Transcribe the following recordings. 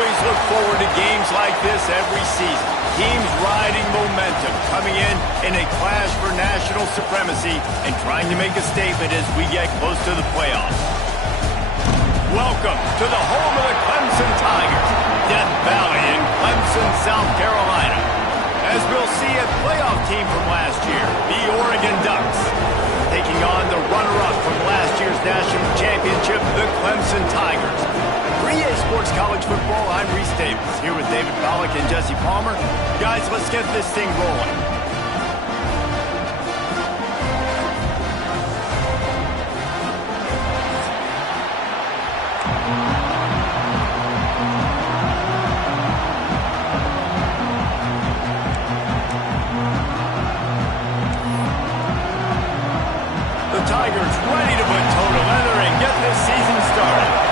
always look forward to games like this every season. Teams riding momentum, coming in a clash for national supremacy and trying to make a statement as we get close to the playoffs. Welcome to the home of the Clemson Tigers, Death Valley in Clemson, South Carolina. As we'll see a playoff team from last year, the Oregon Ducks, taking on the runner-up from last year's national championship, the Clemson Tigers. For EA Sports College Football, I'm Reese Davis, here with David Pollack and Jesse Palmer. Guys, let's get this thing rolling. The Tigers ready to put toe to leather and get this season started.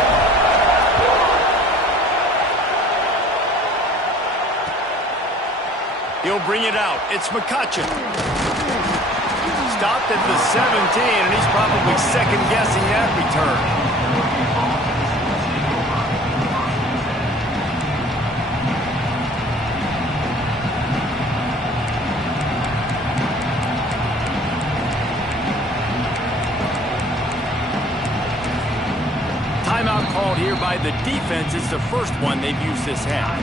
He'll bring it out. It's McCutcheon. Stopped at the 17, and he's probably second-guessing that return. Timeout called here by the defense. It's the first one they've used this half.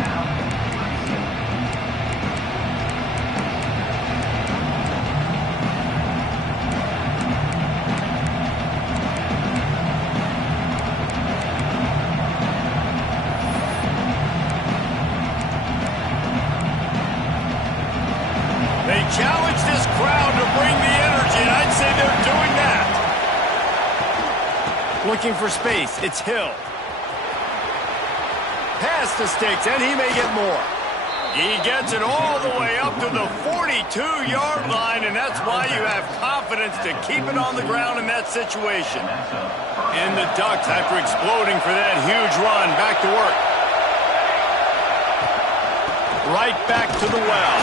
They challenge this crowd to bring the energy, and I'd say they're doing that. Looking for space, it's Hill. Past the sticks, and he may get more. He gets it all the way up to the 42-yard line, and that's why you have confidence to keep it on the ground in that situation. And the Ducks, after exploding for that huge run, back to work. Right back to the well.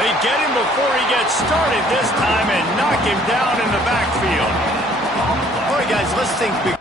They get him before he gets started this time and knock him down in the backfield. All right, guys, let's think big.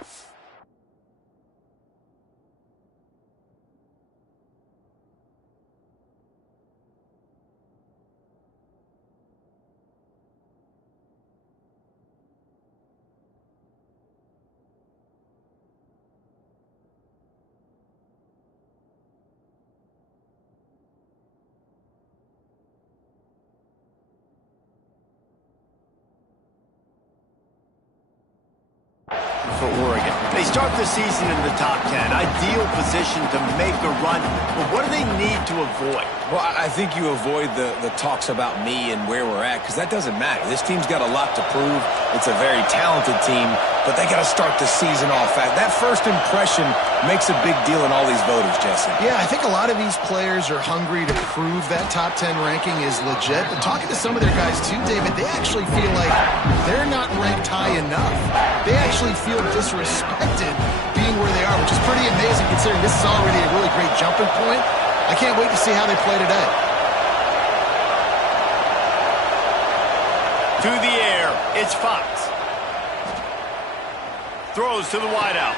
For Oregon. They start the season in the top 10. Ideal position to make a run. But what do they need to avoid? Well, I think you avoid the talks about me and where we're at, because that doesn't matter. This team's got a lot to prove. It's a very talented team, but they got to start the season off fast. That first impression makes a big deal in all these voters, Jesse. Yeah, I think a lot of these players are hungry to prove that top 10 ranking is legit. But talking to some of their guys too, David, they actually feel like they're not ranked high enough. They actually feel disrespected being where they are, which is pretty amazing considering this is already a really great jumping point. I can't wait to see how they play today. To the air, it's Fox. Throws to the wideout.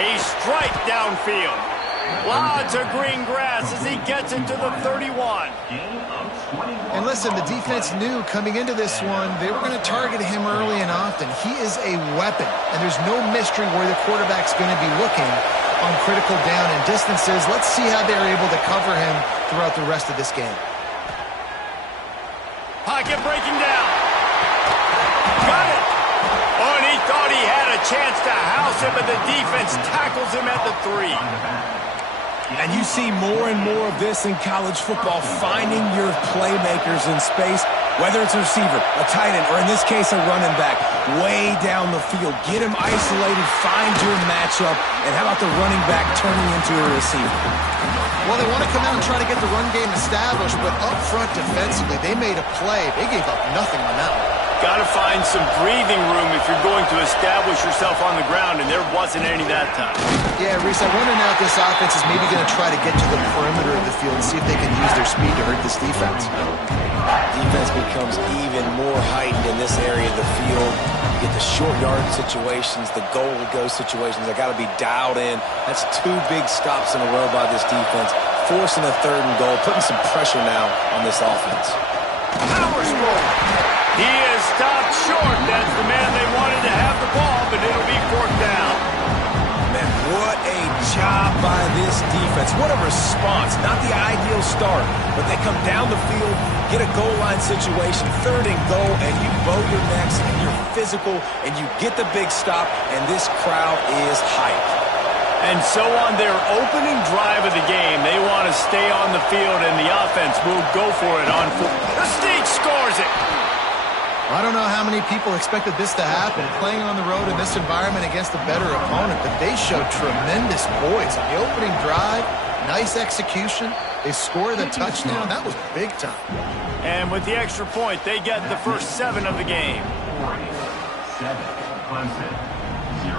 A strike downfield. Lots of green grass as he gets it to the 31. And listen, the defense knew coming into this one, they were going to target him early and often. He is a weapon, and there's no mystery where the quarterback's going to be looking on critical down and distances. Let's see how they're able to cover him throughout the rest of this game. Pocket breaking down. Got it. Oh, and he thought he had a chance to house him, but the defense tackles him at the 3. And you see more and more of this in college football, finding your playmakers in space, whether it's a receiver, a tight end, or in this case, a running back, way down the field. Get him isolated, find your matchup, and how about the running back turning into a receiver? Well, they want to come out and try to get the run game established, but up front defensively, they made a play. They gave up nothing on that one. Got to find some breathing room if you're going to establish yourself on the ground, and there wasn't any that time. Yeah, Reese, I wonder now if this offense is maybe going to try to get to the perimeter of the field and see if they can use their speed to hurt this defense. Defense becomes even more heightened in this area of the field. You get the short yard situations, the goal-to-go situations. They got to be dialed in. That's 2 big stops in a row by this defense, forcing a 3rd and goal, putting some pressure now on this offense. Power stroke. He is stopped short. That's the man they wanted to have the ball, but it'll be 4th down. Man, what a job by this defense. What a response. Not the ideal start, but they come down the field, get a goal line situation, 3rd and goal, and you bow your necks, and you're physical, and you get the big stop, and this crowd is hyped. And so on their opening drive of the game, they want to stay on the field, and the offense will go for it on 4. The Sneak scores it. I don't know how many people expected this to happen, playing on the road in this environment against a better opponent, but they showed tremendous poise on the opening drive. Nice execution. They scored a touchdown. That was big time. And with the extra point, they get the first 7 of the game. 7, Clemson, 0.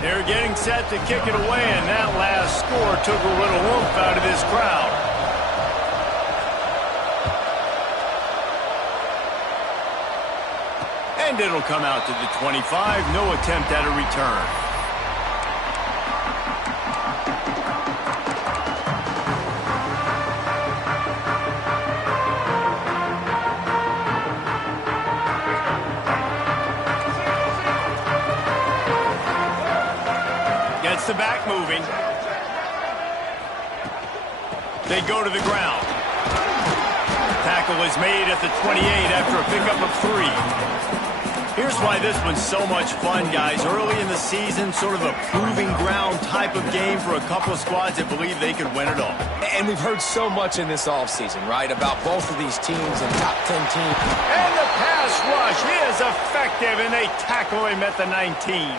They're getting set to kick it away, and that last score took a little oomph out of this crowd. And it'll come out to the 25. No attempt at a return. Gets the back moving. They go to the ground. Tackle is made at the 28 after a pickup of 3. Here's why this one's so much fun, guys. Early in the season, sort of a proving ground type of game for a couple of squads that believe they could win it all. And we've heard so much in this offseason, right, about both of these teams and top 10 teams. And the pass rush is effective, and they tackle him at the 19.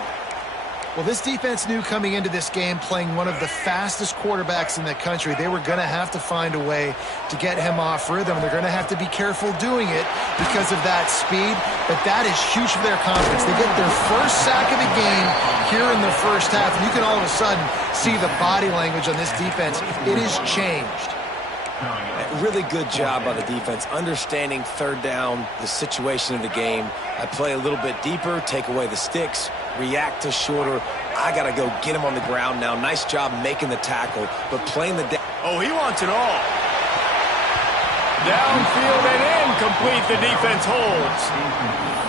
Well, this defense knew coming into this game, playing one of the fastest quarterbacks in the country, they were going to have to find a way to get him off rhythm. They're going to have to be careful doing it because of that speed, but that is huge for their confidence. They get their first sack of the game here in the first half, and you can all of a sudden see the body language on this defense. It has changed. Really good job by the defense, understanding 3rd down, the situation of the game. I play a little bit deeper, take away the sticks, react to shorter. I got to go get him on the ground now. Nice job making the tackle, but playing the down. Oh, he wants it all. Downfield and incomplete. The defense holds.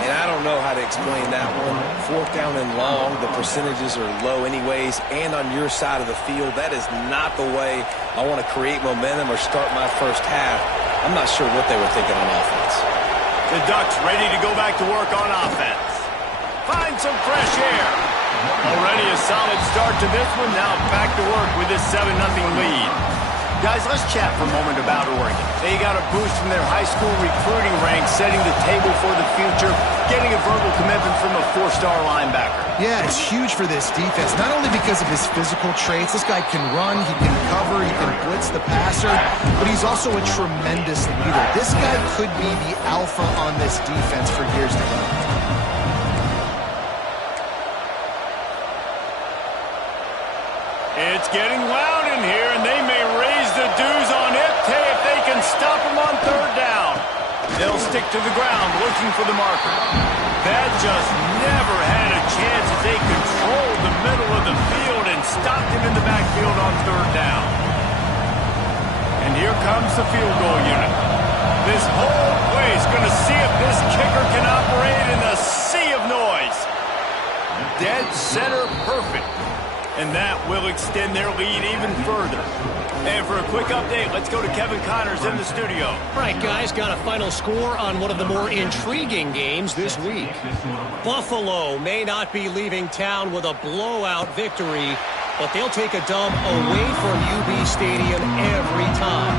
And I don't know how to explain that one. 4th down and long, the percentages are low anyways, and on your side of the field, that is not the way I want to create momentum or start my first half. I'm not sure what they were thinking on offense. The Ducks ready to go back to work on offense. Find some fresh air. Already a solid start to this one. Now back to work with this 7-0 lead. Guys, let's chat for a moment about Oregon. They got a boost from their high school recruiting ranks, setting the table for the future, getting a verbal commitment from a 4-star linebacker. Yeah, it's huge for this defense, not only because of his physical traits. This guy can run, he can cover, he can blitz the passer, but he's also a tremendous leader. This guy could be the alpha on this defense for years to come. It's getting loud in here, and they may raise the dues on it if they can stop him on 3rd down. They'll stick to the ground looking for the marker. That just never had a chance as they controlled the middle of the field and stopped him in the backfield on 3rd down. And here comes the field goal unit. This whole place going to see if this kicker can operate in the sea of noise. Dead center perfect. And that will extend their lead even further. And for a quick update, let's go to Kevin Connors in the studio. All right, guys, got a final score on one of the more intriguing games this week. Buffalo may not be leaving town with a blowout victory, but they'll take a dub away from UB Stadium every time.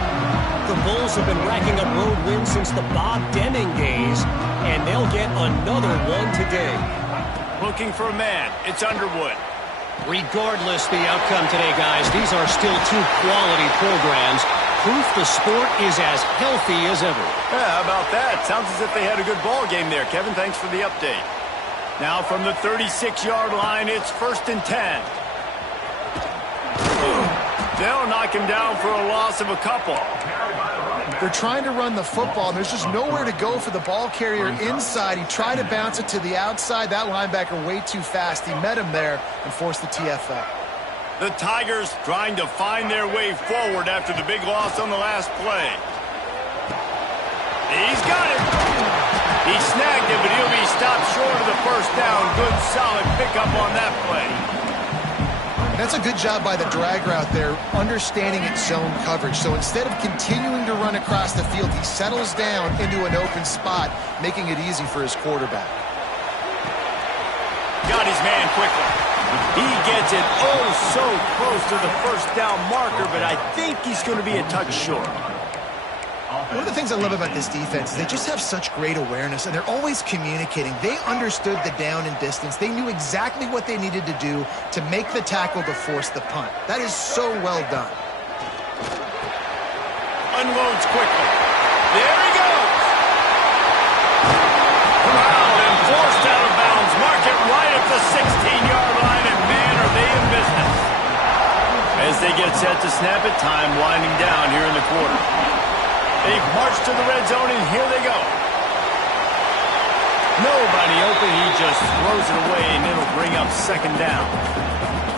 The Bulls have been racking up road wins since the Bob Deming days, and they'll get another one today. Looking for a man, it's Underwood. Regardless the outcome today, guys, these are still 2 quality programs. Proof the sport is as healthy as ever. Yeah, how about that? Sounds as if they had a good ball game there. Kevin, thanks for the update. Now from the 36-yard line, it's 1st and 10. They'll knock him down for a loss of a couple. They're trying to run the football, and there's just nowhere to go for the ball carrier inside. He tried to bounce it to the outside. That linebacker way too fast. He met him there and forced the TFL. The Tigers trying to find their way forward after the big loss on the last play. He's got it. He snagged it, but he'll be stopped short of the first down. Good, solid pickup on that play. That's a good job by the drag route there, understanding its zone coverage. So instead of continuing to run across the field, he settles down into an open spot, making it easy for his quarterback. Got his man quickly. He gets it oh so close to the first down marker, but I think he's going to be a touch short. One of the things I love about this defense is they just have such great awareness, and they're always communicating. They understood the down and distance. They knew exactly what they needed to do to make the tackle to force the punt. That is so well done. Unloads quickly. There he goes. Corralled and forced out of bounds. Mark it right at the 16-yard line, and man, are they in business. As they get set to snap it, time winding down here in the quarter. They've marched to the red zone, and here they go. Nobody open. He just throws it away, and it'll bring up second down.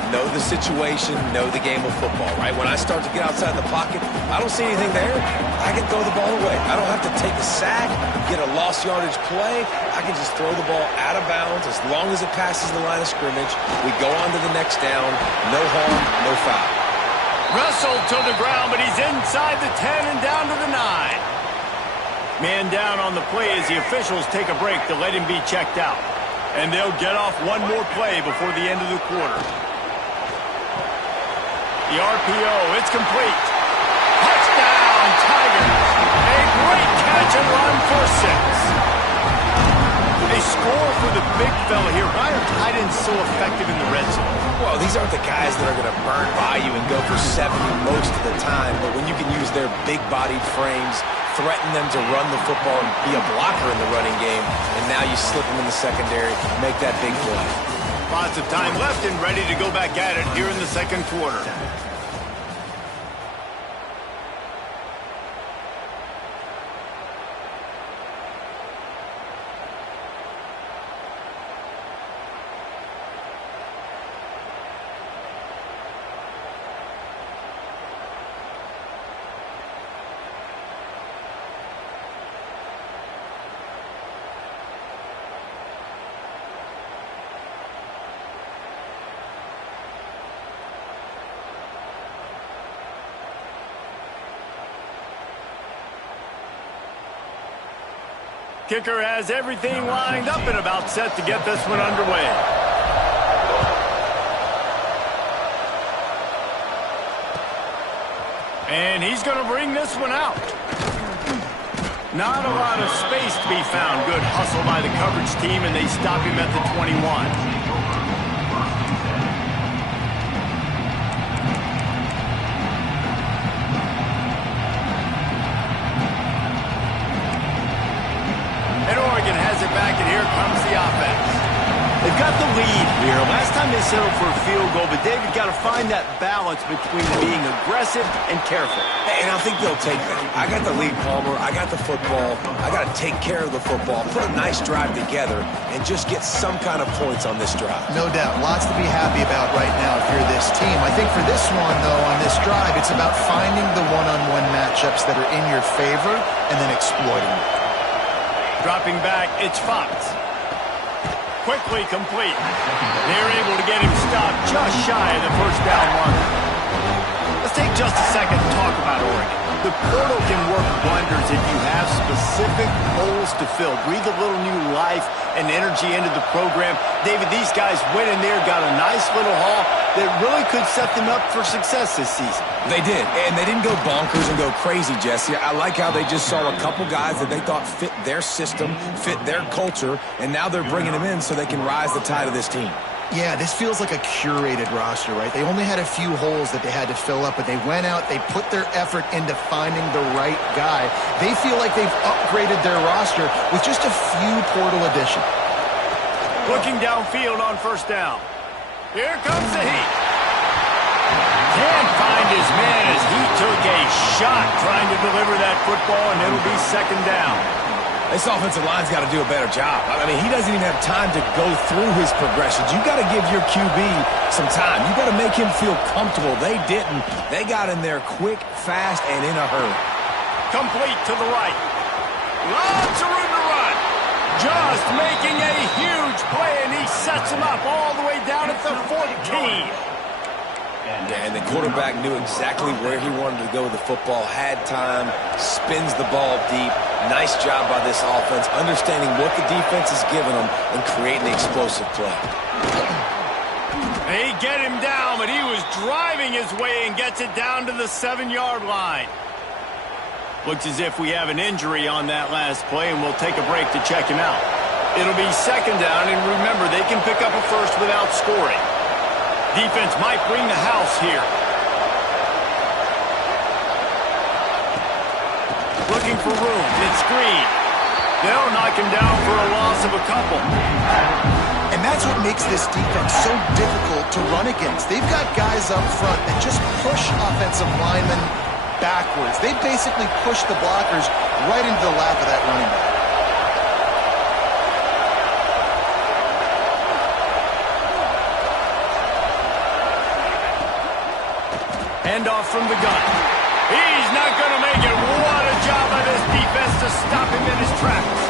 Know the situation, know the game of football, right? When I start to get outside the pocket, I don't see anything there. I can throw the ball away. I don't have to take a sack, get a lost yardage play. I can just throw the ball out of bounds as long as it passes the line of scrimmage. We go on to the next down. No harm, no foul. Wrestled to the ground, but he's inside the 10 and down to the 9. Man down on the play as the officials take a break to let him be checked out. And they'll get off one more play before the end of the quarter. The RPO, it's complete. Touchdown, Tigers. A great catch and run for 6. They score for the big fella here. Why are tight ends so effective in the red zone? Well, these aren't the guys that are going to burn by you and go for 70 most of the time, but when you can use their big-bodied frames, threaten them to run the football and be a blocker in the running game, and now you slip them in the secondary, make that big play. Lots of time left and ready to go back at it here in the second quarter. Kicker has everything lined up and about set to get this one underway. And he's going to bring this one out. Not a lot of space to be found. Good hustle by the coverage team, and they stop him at the 21. Has it back, and here comes the offense. They've got the lead here. Last time they settled for a field goal, but David got to find that balance between being aggressive and careful. And I think they'll take that. I got the lead, Palmer. I got the football. I got to take care of the football, put a nice drive together, and just get some kind of points on this drive. No doubt. Lots to be happy about right now if you're this team. I think for this one, though, on this drive, it's about finding the one-on-one matchups that are in your favor and then exploiting them. Dropping back, it's Fox. Quickly complete. They're able to get him stopped just shy of the first down line. Let's take just a second to talk about Oregon. The portal can work wonders if you have specific holes to fill. Breathe a little new life and energy into the program. David, these guys went in there, got a nice little haul that really could set them up for success this season. They did, and they didn't go bonkers and go crazy, Jesse. I like how they just saw a couple guys that they thought fit their system, fit their culture, and now they're bringing them in so they can rise the tide of this team. Yeah, this feels like a curated roster, right? They only had a few holes that they had to fill up, but they went out, they put their effort into finding the right guy. They feel like they've upgraded their roster with just a few portal additions. Looking downfield on first down. Here comes the heat. Can't find his man as he took a shot trying to deliver that football, and it'll be second down. This offensive line's got to do a better job. I mean, he doesn't even have time to go through his progressions. You got to give your QB some time. You got to make him feel comfortable. They didn't. They got in there quick, fast, and in a hurry. Complete to the right. Lots of room to run. Just making a huge play, and he sets him up all the way down at the 14. And the quarterback knew exactly where he wanted to go with the football, had time, spins the ball deep. Nice job by this offense, understanding what the defense is giving them and creating the explosive play. They get him down, but he was driving his way and gets it down to the 7-yard line. Looks as if we have an injury on that last play, and we'll take a break to check him out. It'll be second down, and remember, they can pick up a first without scoring. Defense might bring the house here. Looking for room. It's screen. They'll knock him down for a loss of a couple. And that's what makes this defense so difficult to run against. They've got guys up front that just push offensive linemen backwards. They basically push the blockers right into the lap of that running back. Handoff from the gun. He's not going to make it. What a job by this defense to stop him in his tracks.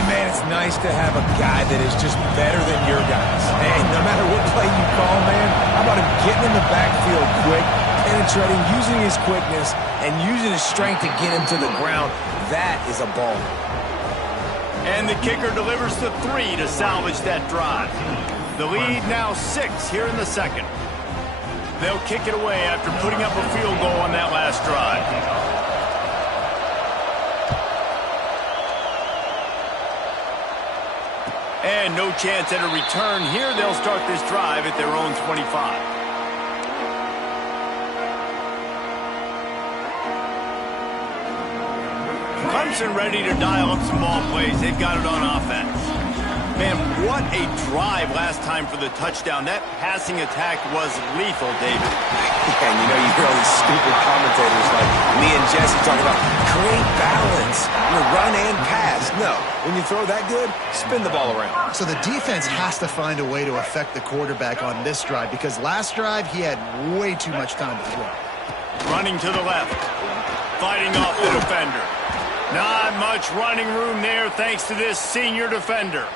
And, man, it's nice to have a guy that is just better than your guys. And no matter what play you call, man, how about him getting in the backfield quick, penetrating, using his quickness, and using his strength to get him to the ground. That is a ball. And the kicker delivers the 3 to salvage that drive. The lead now 6 here in the second. They'll kick it away after putting up a field goal on that last drive. And no chance at a return here. They'll start this drive at their own 25. Clemson ready to dial up some ball plays. They've got it on offense. Man, what a drive last time for the touchdown. That passing attack was lethal, David. And you know, you hear all these stupid commentators like me and Jesse talking about create balance, run and pass. No, when you throw that good, spin the ball around. So the defense has to find a way to affect the quarterback on this drive because last drive he had way too much time to throw. Running to the left, fighting off the defender. Not much running room there thanks to this senior defender.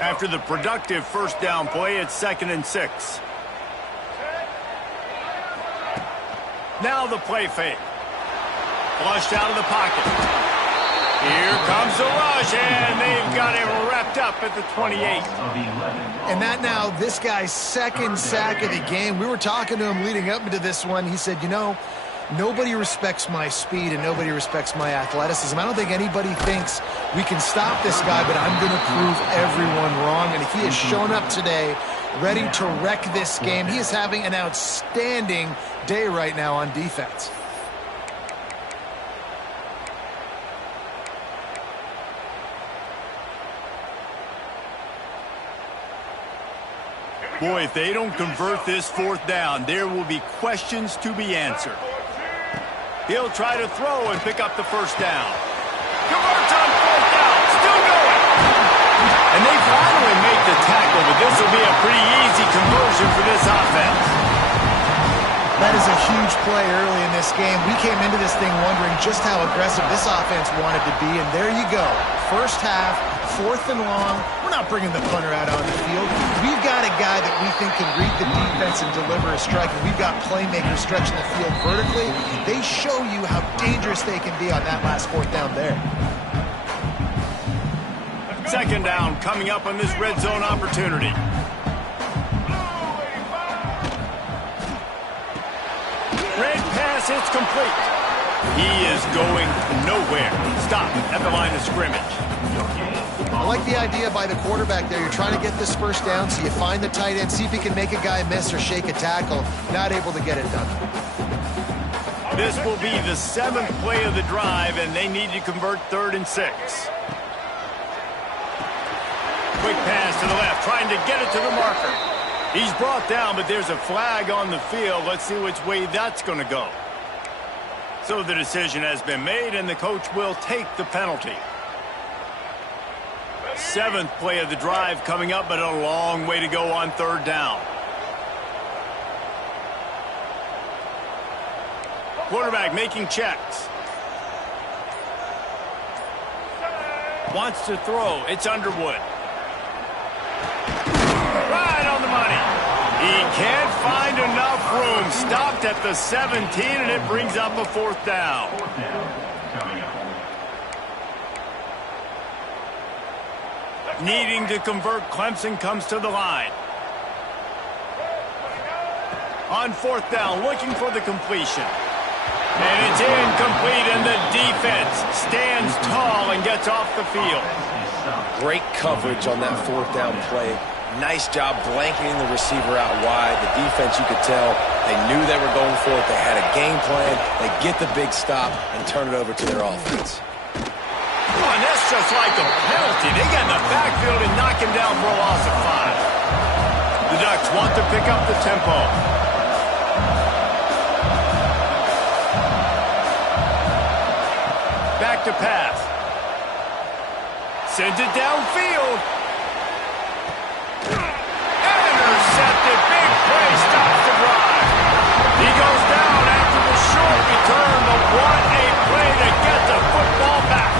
After the productive first down play, it's 2nd and 6. Now the play fake. Flushed out of the pocket. Here comes the rush, and they've got him wrapped up at the 28. And that now, this guy's second sack of the game. We were talking to him leading up into this one. He said, you know, nobody respects my speed and nobody respects my athleticism. I don't think anybody thinks we can stop this guy, but I'm going to prove everyone wrong. And he has shown up today ready to wreck this game. He is having an outstanding day right now on defense. Boy, if they don't convert this 4th down, there will be questions to be answered. He'll try to throw and pick up the first down. Converts on 4th down. Still going. And they finally make the tackle, but this will be a pretty easy conversion for this offense. That is a huge play early in this game. We came into this thing wondering just how aggressive this offense wanted to be, and there you go. First half, 4th and long. We're not bringing the punter out on the field. We've got a guy that we think can read the defense and deliver a strike, and we've got playmakers stretching the field vertically. They show you how dangerous they can be on that last 4th down there. 2nd down coming up on this red zone opportunity. Red pass, it's complete. He is going nowhere. Stop at the line of scrimmage. I like the idea by the quarterback there. You're trying to get this first down, so you find the tight end, see if he can make a guy miss or shake a tackle. Not able to get it done. This will be the 7th play of the drive, and they need to convert 3rd and 6. Quick pass to the left, trying to get it to the marker. He's brought down, but there's a flag on the field. Let's see which way that's going to go. So the decision has been made, and the coach will take the penalty. 7th play of the drive coming up, but a long way to go on 3rd down. Quarterback making checks. Wants to throw. It's Underwood. Right on the money. He can't find enough room. Stopped at the 17, and it brings up a 4th down. Needing to convert, Clemson comes to the line. On 4th down, looking for the completion. And it's incomplete, and the defense stands tall and gets off the field. Great coverage on that 4th down play. Nice job blanketing the receiver out wide. The defense, you could tell, they knew they were going for it. They had a game plan. They get the big stop and turn it over to their offense. Oh, and that's just like a penalty. They get in the backfield and knock him down for a loss of 5. The Ducks want to pick up the tempo. Back to pass. Sends it downfield. Intercepted. Big play. Stops the drive. He goes down after the short return, but what a play to get the football back.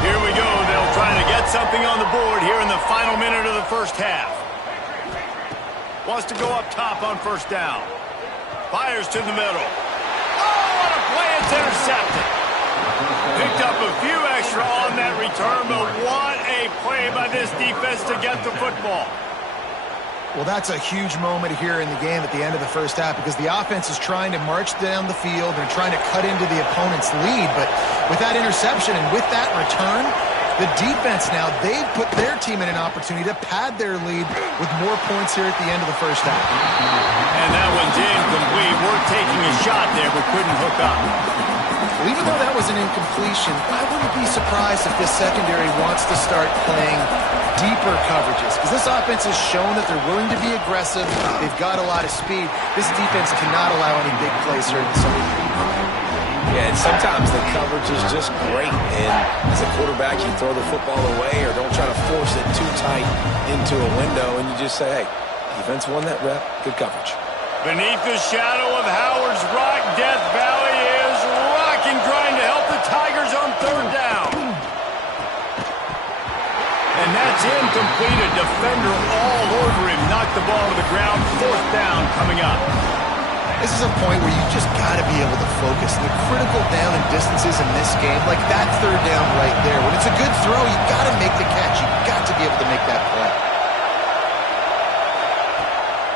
Here we go. They'll try to get something on the board here in the final minute of the 1st half. Wants to go up top on 1st down. Fires to the middle. Oh, what a play. It's intercepted. Picked up a few extra on that return, but what a play by this defense to get the football. Well, that's a huge moment here in the game at the end of the 1st half because the offense is trying to march down the field. They're trying to cut into the opponent's lead, but with that interception and with that return, the defense now, they've put their team in an opportunity to pad their lead with more points here at the end of the 1st half. And that one's incomplete. We're taking a shot there, but couldn't hook up. Well, even though that was an incompletion, I wouldn't be surprised if this secondary wants to start playing deeper coverages because this offense has shown that they're willing to be aggressive. They've got a lot of speed. This defense cannot allow any big plays here in the second half. Yeah, and sometimes the coverage is just great. And as a quarterback, you throw the football away or don't try to force it too tight into a window, and you just say, hey, defense won that rep. Good coverage. Beneath the shadow of Howard's Rock, Death Valley is rocking, trying to help the Tigers on 3rd down. And that's incomplete. A defender all over him. Knocked the ball to the ground. 4th down coming up. This is a point where you just got to be able to focus. The critical down and distances in this game, like that 3rd down right there. When it's a good throw, you got to make the catch. You got to be able to make that play.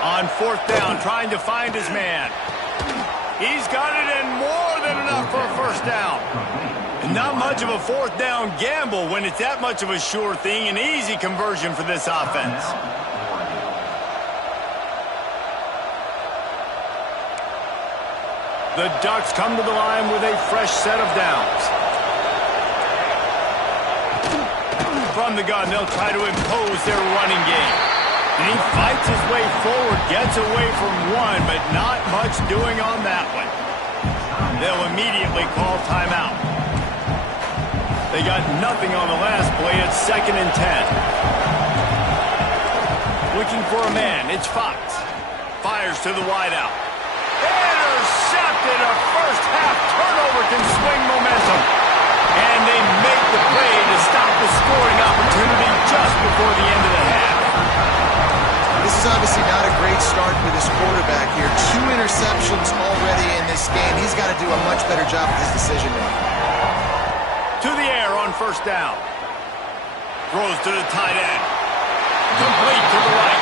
On 4th down, trying to find his man. He's got it in more than enough for a 1st down. And not much of a 4th down gamble when it's that much of a sure thing. An easy conversion for this offense. The Ducks come to the line with a fresh set of downs. From the gun, they'll try to impose their running game. And he fights his way forward, gets away from one, but not much doing on that one. They'll immediately call timeout. They got nothing on the last play. It's 2nd and 10. Looking for a man. It's Fox. Fires to the wideout. Intercepted. A 1st half turnover can swing momentum. And they make the play to stop the scoring opportunity just before the end of the half. This is obviously not a great start for this quarterback here. 2 interceptions already in this game. He's got to do a much better job with his decision-making. To the air on 1st down. Throws to the tight end. Complete to the right.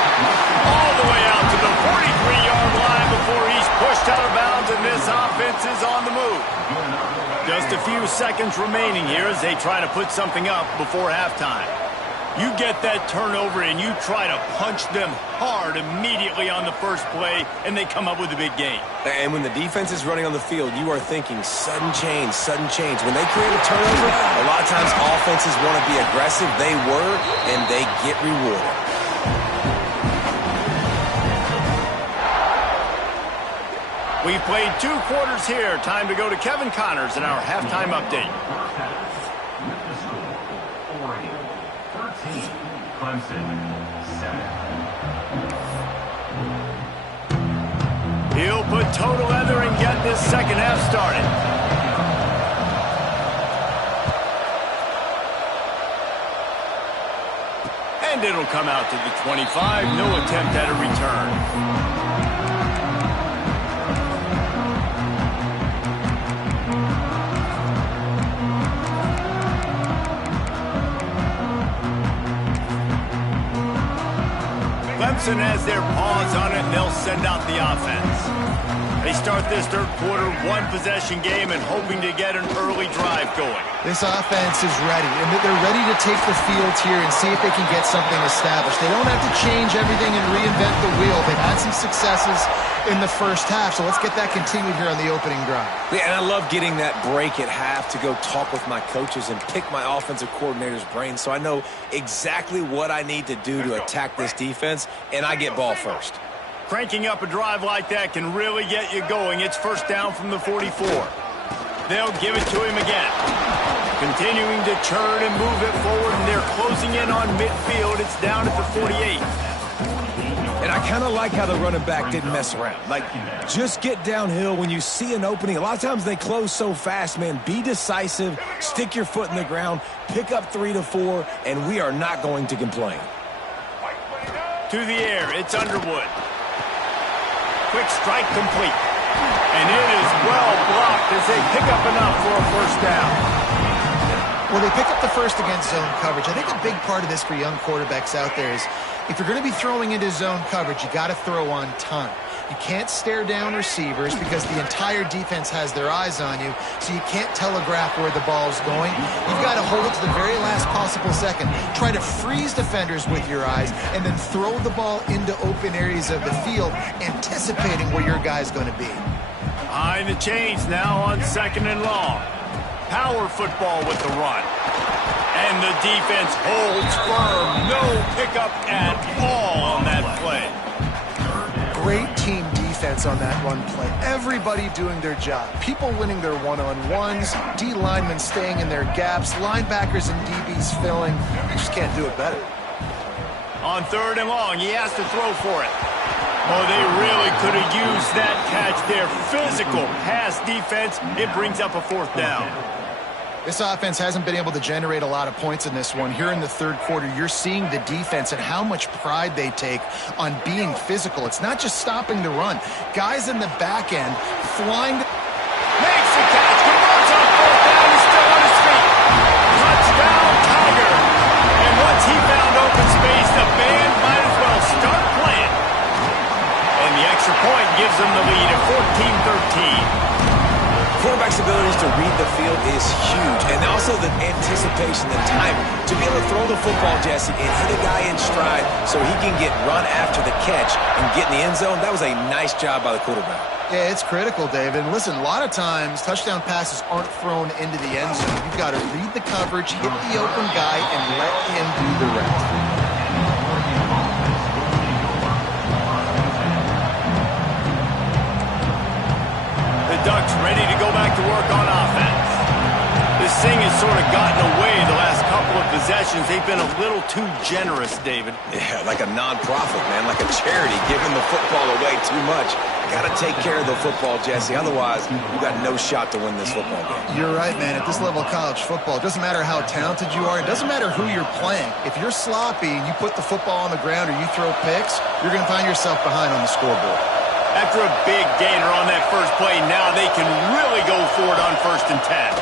All the way out to the 43-yard line before he's pushed out of bounds, and this offense is on the move. Just a few seconds remaining here as they try to put something up before halftime. You get that turnover and you try to punch them hard immediately on the first play, and they come up with a big gain. And when the defense is running on the field, you are thinking sudden change, sudden change. When they create a turnover, a lot of times offenses want to be aggressive. They were, and they get rewarded. We've played 2 quarters here. Time to go to Kevin Connors in our halftime update. Clemson, 7. He'll put total leather and get this second half started. And it'll come out to the 25. No attempt at a return. Clemson has their paws on it, and they'll send out the offense. They start this third quarter, 1-possession game, and hoping to get an early drive going. This offense is ready, and they're ready to take the field here and see if they can get something established. They don't have to change everything and reinvent the wheel. They've had some successes in the first half, so let's get that continued here on the opening drive. Yeah, and I love getting that break at half to go talk with my coaches and pick my offensive coordinator's brain so I know exactly what I need to do to attack this defense, and I get ball first. Cranking up a drive like that can really get you going. It's first down from the 44. They'll give it to him again. Continuing to churn and move it forward, and they're closing in on midfield. It's down at the 48. And I kind of like how the running back didn't mess around. Like, just get downhill when you see an opening. A lot of times they close so fast, man. Be decisive, stick your foot in the ground, pick up 3 to 4, and we are not going to complain. To the air, it's Underwood. Quick strike complete. And it is well blocked as they pick up enough for a first down. Well, they pick up the first against zone coverage. I think a big part of this for young quarterbacks out there is if you're going to be throwing into zone coverage, you got to throw on time. You can't stare down receivers because the entire defense has their eyes on you, so you can't telegraph where the ball's going. You've got to hold it to the very last possible second. Try to freeze defenders with your eyes and then throw the ball into open areas of the field, anticipating where your guy's going to be. Behind the chains now on second and long. Power football with the run. And the defense holds firm. No pickup at all on that play. Great team defense on that run play. Everybody doing their job. People winning their one-on-ones, D linemen staying in their gaps, linebackers and DBs filling. You just can't do it better. On third and long, he has to throw for it. Oh, they really could have used that catch there. Physical pass defense. It brings up a fourth down. This offense hasn't been able to generate a lot of points in this one. Here in the third quarter, you're seeing the defense and how much pride they take on being physical. It's not just stopping the run. Guys in the back end flying. Makes the catch. Converts on fourth down. He's still on his feet. Touchdown, Tiger. And once he found open space, the band might as well start playing. And the extra point gives them the lead at 14-13. Quarterback's abilities to read the field is huge, and also the anticipation, the time to be able to throw the football, Jesse, and hit a guy in stride so he can get run after the catch and get in the end zone. That was a nice job by the quarterback. Yeah, it's critical, David. And listen, a lot of times touchdown passes aren't thrown into the end zone. You've got to read the coverage, hit the open guy, and let him do the rest. Ducks ready to go back to work on offense. This thing has sort of gotten away the last couple of possessions. They've been a little too generous, David. Yeah, like a non-profit, man, like a charity, giving the football away too much. Got to take care of the football, Jesse. Otherwise, you got no shot to win this football game. You're right, man. At this level of college football, it doesn't matter how talented you are. It doesn't matter who you're playing. If you're sloppy and you put the football on the ground or you throw picks, you're going to find yourself behind on the scoreboard. After a big gainer on that first play, now they can really go for it on 1st and 10.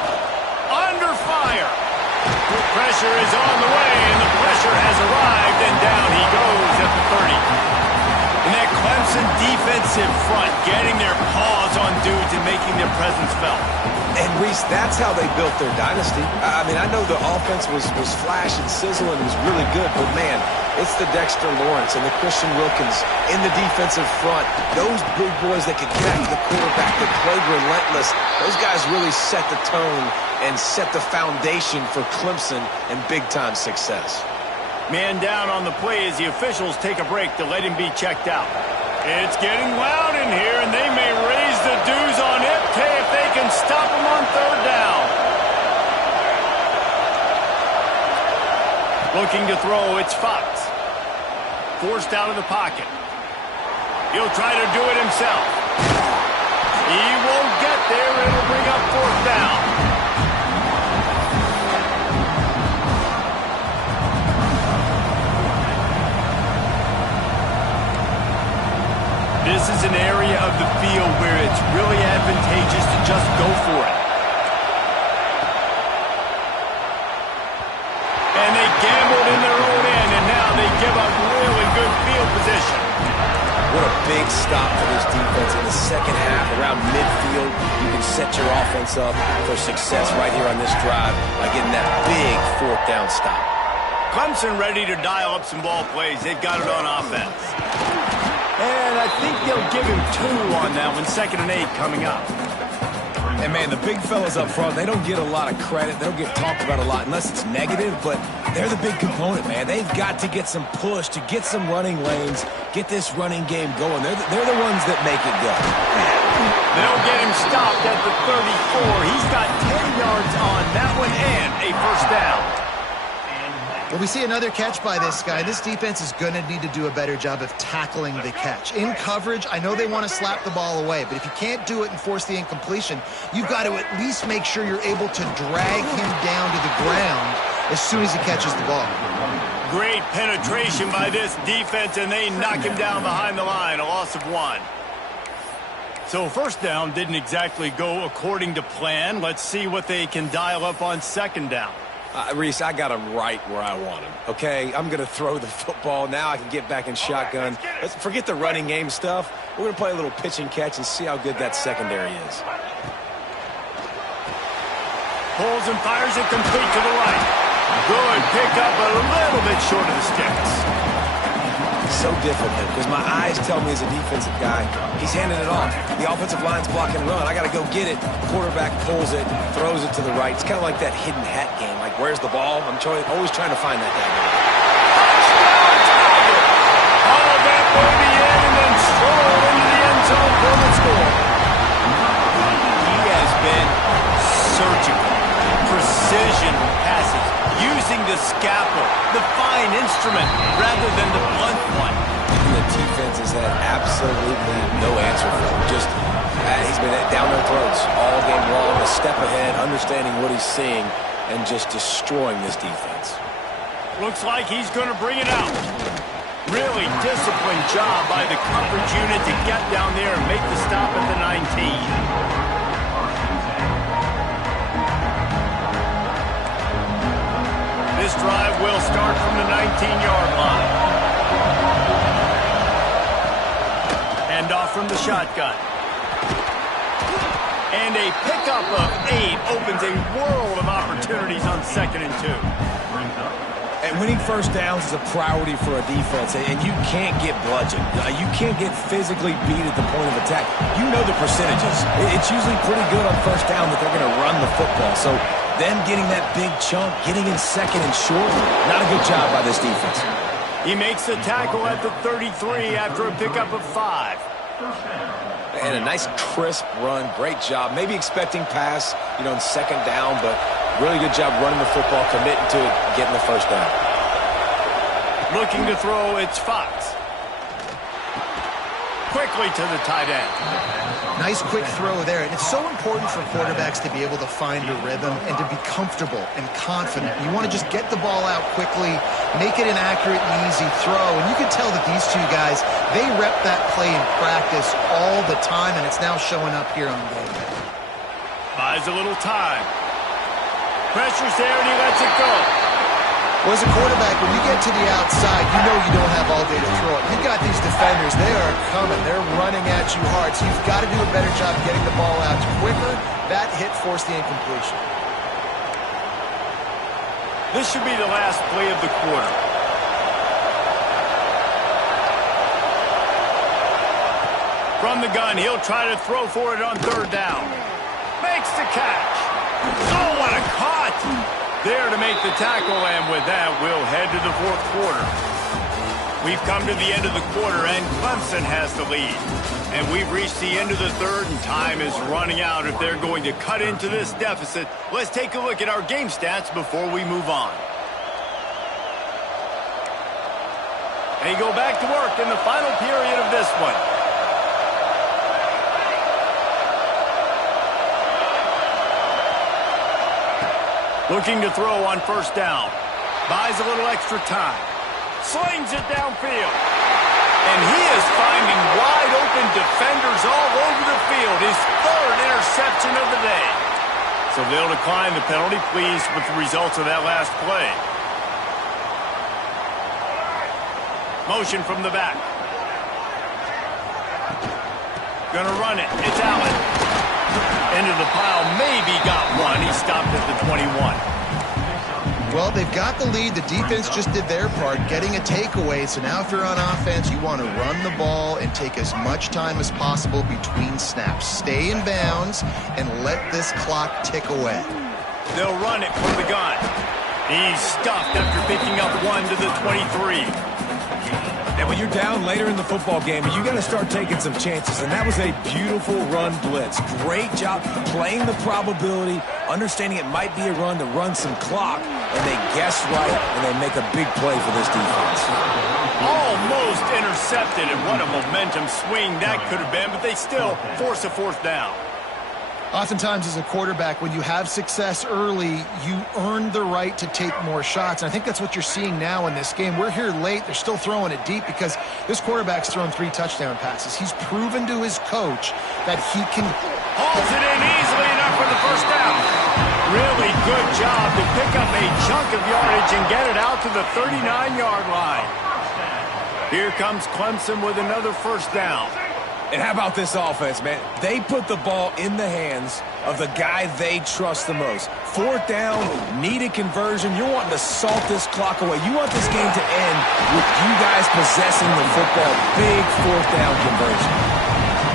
Under fire. The pressure is on the way, and the pressure has arrived, and down he goes at the 30. And that Clemson Clemson defensive front getting their paws on dudes and making their presence felt. And, Reese, that's how they built their dynasty. I mean, I know the offense was flash and sizzle and was really good, but, man, it's the Dexter Lawrence and the Christian Wilkins in the defensive front. Those big boys that can get after the quarterback, that played relentless, those guys really set the tone and set the foundation for Clemson and big-time success. Man down on the play as the officials take a break to let him be checked out. It's getting loud in here, and they may raise the dues on it if they can stop him on third down. Looking to throw, it's Fox. Forced out of the pocket. He'll try to do it himself. He won't get there. It'll bring up fourth down. This is an area of the field where it's really advantageous to just go for it. And they gambled in their own end, and now they give up really good field position. What a big stop for this defense in the second half. Around midfield, you can set your offense up for success right here on this drive by getting that big fourth down stop. Clemson ready to dial up some ball plays. They've got it on offense. And I think they'll give him 2 on that one. 2nd and 8 coming up. And, man, the big fellas up front, they don't get a lot of credit. They don't get talked about a lot unless it's negative, but they're the big component, man. They've got to get some push, to get some running lanes, get this running game going. They're the ones that make it go. They'll get him stopped at the 34. He's got 10 yards on that one and a first down. Well, we see another catch by this guy. This defense is going to need to do a better job of tackling the catch. In coverage, I know they want to slap the ball away, but if you can't do it and force the incompletion, you've got to at least make sure you're able to drag him down to the ground as soon as he catches the ball. Great penetration by this defense, and they knock him down behind the line, a loss of 1. So first down didn't exactly go according to plan. Let's see what they can dial up on second down. Reese, I got him right where I want him, okay? I'm going to throw the football. Now I can get back in shotgun. Let's forget the running game stuff. We're going to play a little pitch and catch and see how good that secondary is. Pulls and fires it complete to the right. Good pick up, a little bit short of the sticks. So difficult because my eyes tell me as a defensive guy, he's handing it off. The offensive line's block and run. I got to go get it. Quarterback pulls it, throws it to the right. It's kind of like that hidden hat game. Like, where's the ball? I'm always trying to find that guy. Oh, that baby in and then strolled into the end zone for the score. He has been surgical. Precision passes. Using the scalpel, the fine instrument, rather than the blunt one. And the defense has had absolutely no answer for him. He's been down their throats all game long, a step ahead, understanding what he's seeing, and just destroying this defense. Looks like he's going to bring it out. Really disciplined job by the coverage unit to get down there and make the stop at the 19. This drive will start from the 19-yard line. Hand off from the shotgun. And a pickup of 8 opens a world of opportunities on 2nd and 2. And winning first downs is a priority for a defense, and you can't get bludgeoned. You can't get physically beat at the point of attack. You know the percentages. It's usually pretty good on first down that they're going to run the football. So them getting that big chunk, getting in 2nd and short, not a good job by this defense. He makes the tackle at the 33 after a pickup of 5. And a nice crisp run, great job. Maybe expecting pass, in 2nd down, but really good job running the football, committing to it, getting the first down. Looking to throw, it's Fox. Quickly to the tight end. Nice quick throw there. And it's so important for quarterbacks to be able to find a rhythm and to be comfortable and confident. You want to just get the ball out quickly, make it an accurate and easy throw. And you can tell that these two guys, they rep that play in practice all the time, and it's now showing up here on game day. Buys a little time. Pressure's there, and he lets it go. Well, as a quarterback, when you get to the outside, you know you don't have all day to throw it. You've got these defenders. They are coming. They're running at you hard, so you've got to do a better job getting the ball out quicker. That hit forced the incompletion. This should be the last play of the quarter. From the gun, he'll try to throw for it on third down. Makes the catch. Oh, what a caught! There to make the tackle, and with that, we'll head to the fourth quarter. We've come to the end of the quarter, and Clemson has the lead. And we've reached the end of the third, and time is running out if they're going to cut into this deficit. Let's take a look at our game stats before we move on. They go back to work in the final period of this one. Looking to throw on first down. Buys a little extra time. Slings it downfield. And he is finding wide open defenders all over the field. His third interception of the day. So they'll decline the penalty, pleased with the results of that last play. Motion from the back. Gonna run it. It's Allen. Into the pile, maybe got one. He stopped at the 21. Well, they've got the lead. The defense just did their part, getting a takeaway. So now if you're on offense, you want to run the ball and take as much time as possible between snaps. Stay in bounds and let this clock tick away. They'll run it from the gun. He's stuffed after picking up one to the 23. And when you're down later in the football game, you got to start taking some chances. And that was a beautiful run blitz. Great job playing the probability, understanding it might be a run to run some clock, and they guess right, and they make a big play for this defense. Almost intercepted, and what a momentum swing that could have been, but they still force a fourth down. Oftentimes as a quarterback, when you have success early, you earn the right to take more shots. And I think that's what you're seeing now in this game. We're here late. They're still throwing it deep because this quarterback's thrown 3 touchdown passes. He's proven to his coach that he can... Hauls it in easily enough for the first down. Really good job to pick up a chunk of yardage and get it out to the 39-yard line. Here comes Clemson with another first down. And how about this offense, man? They put the ball in the hands of the guy they trust the most. Fourth down, needed conversion. You're wanting to salt this clock away. You want this game to end with you guys possessing the football. Big fourth down conversion.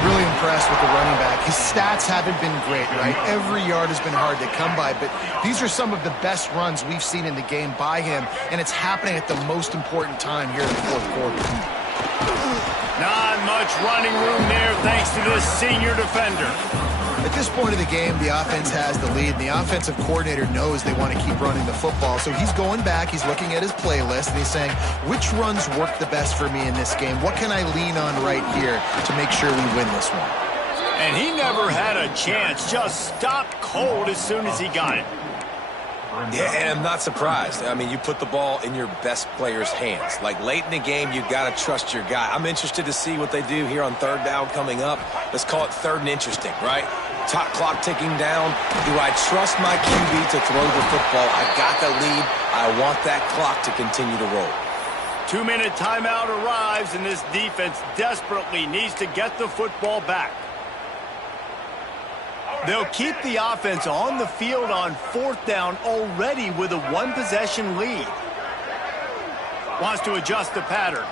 Really impressed with the running back. His stats haven't been great, right? Every yard has been hard to come by, but these are some of the best runs we've seen in the game by him, and it's happening at the most important time here in the fourth quarter. Not much running room there thanks to this senior defender. At this point of the game, the offense has the lead, and the offensive coordinator knows they want to keep running the football. So he's going back, he's looking at his playlist, and he's saying, which runs work the best for me in this game? What can I lean on right here to make sure we win this one? And he never had a chance, just stopped cold as soon as he got it. Yeah, and I'm not surprised. I mean, you put the ball in your best player's hands. Like, late in the game, you got to trust your guy. I'm interested to see what they do here on third down coming up. Let's call it third and interesting, right? Top clock ticking down. Do I trust my QB to throw the football? I got the lead. I want that clock to continue to roll. 2-minute timeout arrives, and this defense desperately needs to get the football back. They'll keep the offense on the field on fourth down already with a one-possession lead. Wants to adjust the pattern.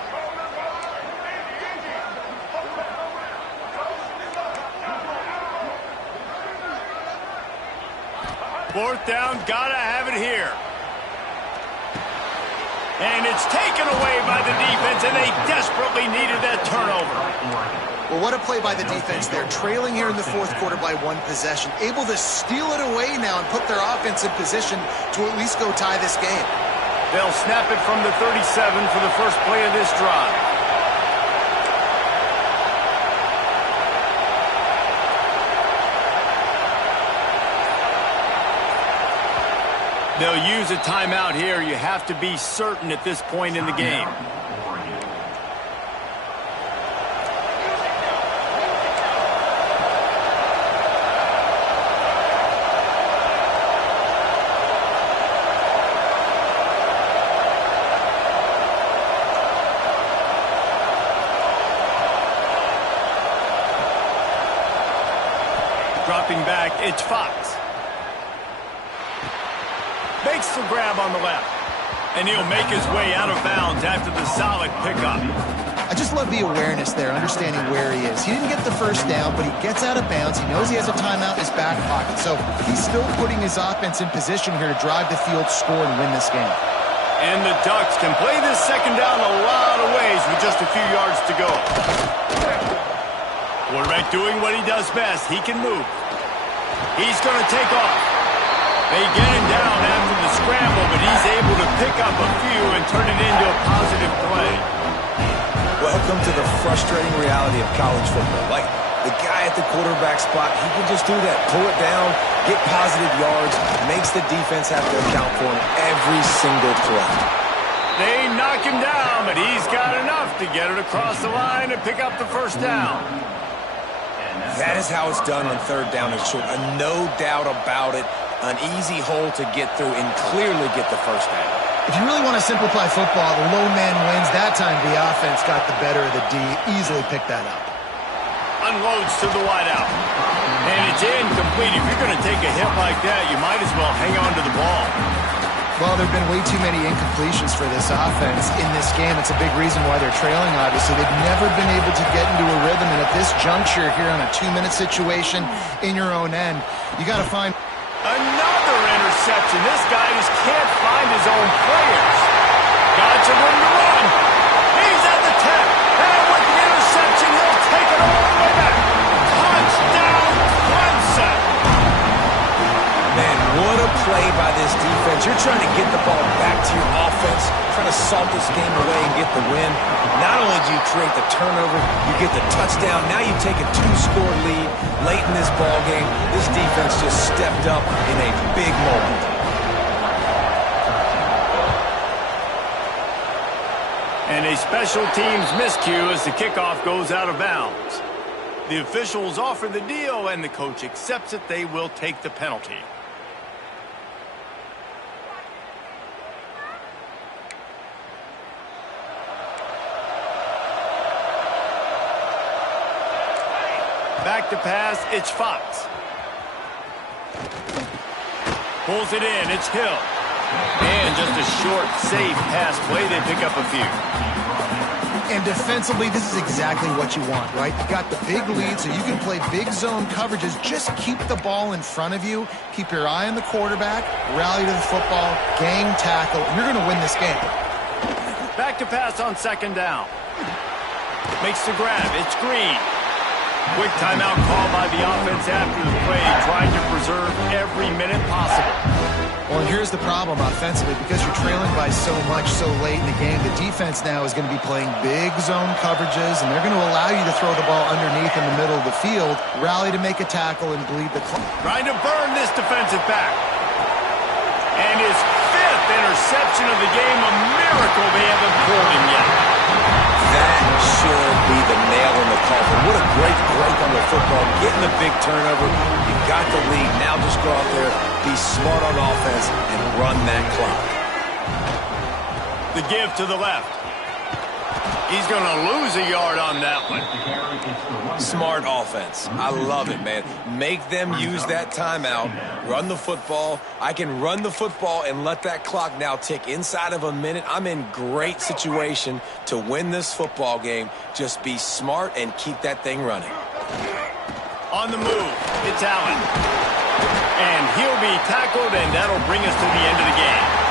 Fourth down, gotta have it here. And it's taken away by the defense, and they desperately needed that turnover. Well, what a play by the defense there. Trailing here in the fourth quarter by one possession. Able to steal it away now and put their offense in position to at least go tie this game. They'll snap it from the 37 for the first play of this drive. They'll use a timeout here. You have to be certain at this point in the game. dropping back. It's Fox. Makes the grab on the left. And he'll make his way out of bounds after the solid pickup. I just love the awareness there, understanding where he is. He didn't get the first down, but he gets out of bounds. He knows he has a timeout in his back pocket. So he's still putting his offense in position here to drive the field, score, and win this game. And the Ducks can play this second down a lot of ways with just a few yards to go. Quarterback doing what he does best. He can move. He's going to take off. They get him down after the scramble, but he's able to pick up a few and turn it into a positive play. Welcome to the frustrating reality of college football. Like, the guy at the quarterback spot, he can just do that. Pull it down, get positive yards, makes the defense have to account for him every single play. They knock him down, but he's got enough to get it across the line and pick up the first down. That is how it's done on third down and short. No doubt about it. An easy hole to get through and clearly get the first down. If you really want to simplify football, the low man wins. That time the offense got the better of the D. Easily picked that up. Unloads to the wideout. And it's incomplete. If you're going to take a hit like that, you might as well hang on to the ball. Well, there have been way too many incompletions for this offense in this game. It's a big reason why they're trailing, obviously. They've never been able to get into a rhythm, and at this juncture here on a 2-minute situation in your own end, you got to find... Another interception. This guy just can't find his own players. Got some room to run. He's at the 10. And with the interception, he'll take it all the way back. Touchdown, Clemson. Man, what a play by this defense. You're trying to get the ball back to your offense, trying to salt this game away and get the win. Not only do you create the turnover, you get the touchdown. Now you take a 2-score lead late in this ball game. This defense just stepped up in a big moment. And a special teams miscue as the kickoff goes out of bounds. The officials offer the deal, and the coach accepts it. They will take the penalty. Back to pass, it's Fox. Pulls it in, it's Hill. And just a short, safe pass play, they pick up a few. And defensively, this is exactly what you want, right? You got the big lead, so you can play big zone coverages. Just keep the ball in front of you. Keep your eye on the quarterback. Rally to the football. Gang tackle. You're going to win this game. Back to pass on second down. Makes the grab. It's Green. Quick timeout call by the offense after the play, trying to preserve every minute possible. Well, and here's the problem offensively. Because you're trailing by so much so late in the game, the defense now is going to be playing big zone coverages, and they're going to allow you to throw the ball underneath in the middle of the field, rally to make a tackle, and bleed the clock. Trying to burn this defensive back. And his 5th interception of the game, a miracle they haven't pulled him yet. That should be the nail in the coffin. What a great break on the football. Getting the big turnover. You got the lead. Now just go out there, be smart on offense, and run that clock. The give to the left. He's going to lose a yard on that one. Smart offense. I love it, man. Make them use that timeout. Run the football. I can run the football and let that clock now tick inside of a minute. I'm in great situation to win this football game. Just be smart and keep that thing running. On the move, it's Allen. And he'll be tackled, and that'll bring us to the end of the game.